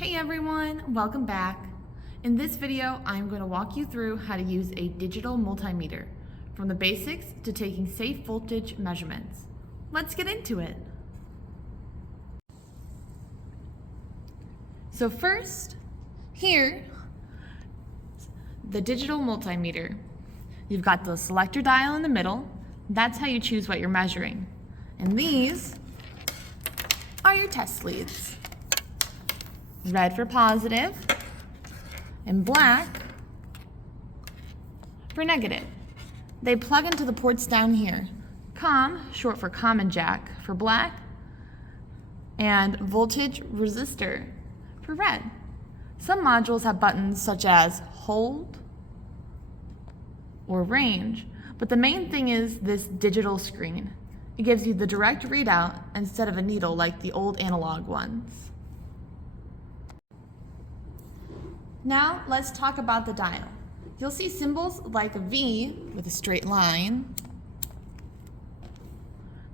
Hey everyone, welcome back. In this video, I'm going to walk you through how to use a digital multimeter, from the basics to taking safe voltage measurements. Let's get into it. So first, here, the digital multimeter. You've got the selector dial in the middle. That's how you choose what you're measuring. And these are your test leads. Red for positive, and black for negative. They plug into the ports down here. COM, short for common jack, for black, and voltage resistor for red. Some modules have buttons such as hold or range, but the main thing is this digital screen. It gives you the direct readout instead of a needle like the old analog ones. Now let's talk about the dial. You'll see symbols like a V with a straight line.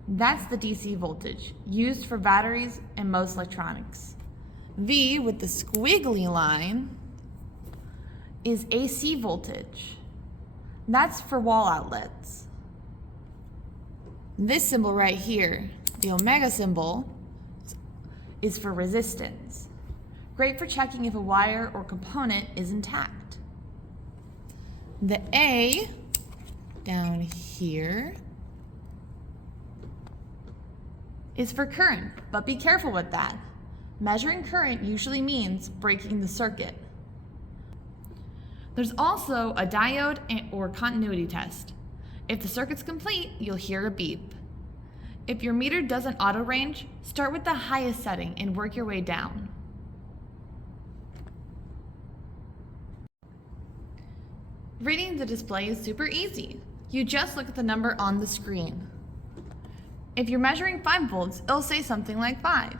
That's the DC voltage used for batteries and most electronics. V with the squiggly line is AC voltage. That's for wall outlets. This symbol right here, the omega symbol, is for resistance. Great for checking if a wire or component is intact. The A down here is for current, but be careful with that. Measuring current usually means breaking the circuit. There's also a diode or continuity test. If the circuit's complete, you'll hear a beep. If your meter doesn't auto range, start with the highest setting and work your way down. Reading the display is super easy. You just look at the number on the screen. If you're measuring 5 volts, it'll say something like 5.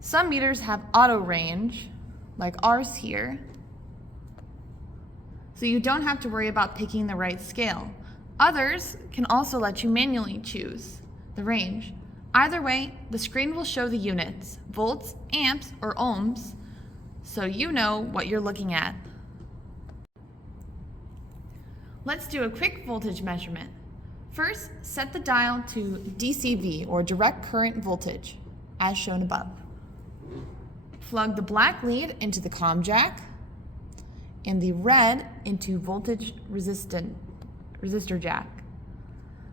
Some meters have auto range, like ours here, so you don't have to worry about picking the right scale. Others can also let you manually choose the range. Either way, the screen will show the units, volts, amps, or ohms, so you know what you're looking at. Let's do a quick voltage measurement. First, set the dial to DCV, or direct current voltage, as shown above. Plug the black lead into the COM jack, and the red into voltage resistor jack.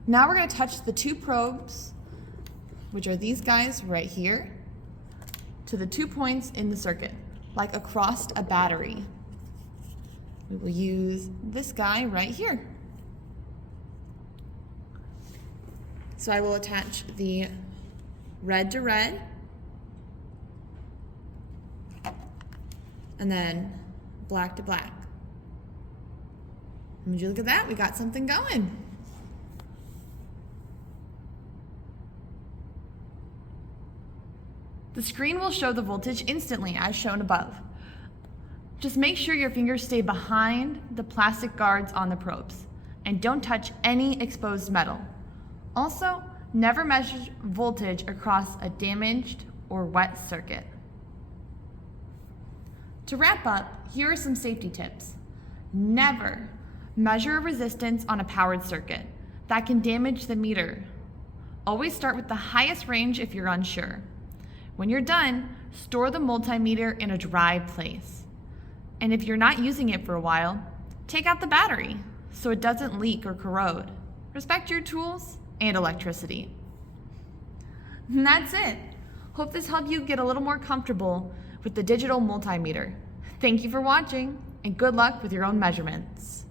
Now we're going to touch the 2 probes, which are these guys right here, to the 2 points in the circuit, like across a battery. We will use this guy right here. So I will attach the red to red, and then black to black. And would you look at that? We got something going. The screen will show the voltage instantly, as shown above. Just make sure your fingers stay behind the plastic guards on the probes, and don't touch any exposed metal. Also, never measure voltage across a damaged or wet circuit. To wrap up, here are some safety tips. Never measure a resistance on a powered circuit. That can damage the meter. Always start with the highest range if you're unsure. When you're done, store the multimeter in a dry place. And if you're not using it for a while, take out the battery so it doesn't leak or corrode. Respect your tools and electricity. And that's it. Hope this helped you get a little more comfortable with the digital multimeter. Thank you for watching, and good luck with your own measurements.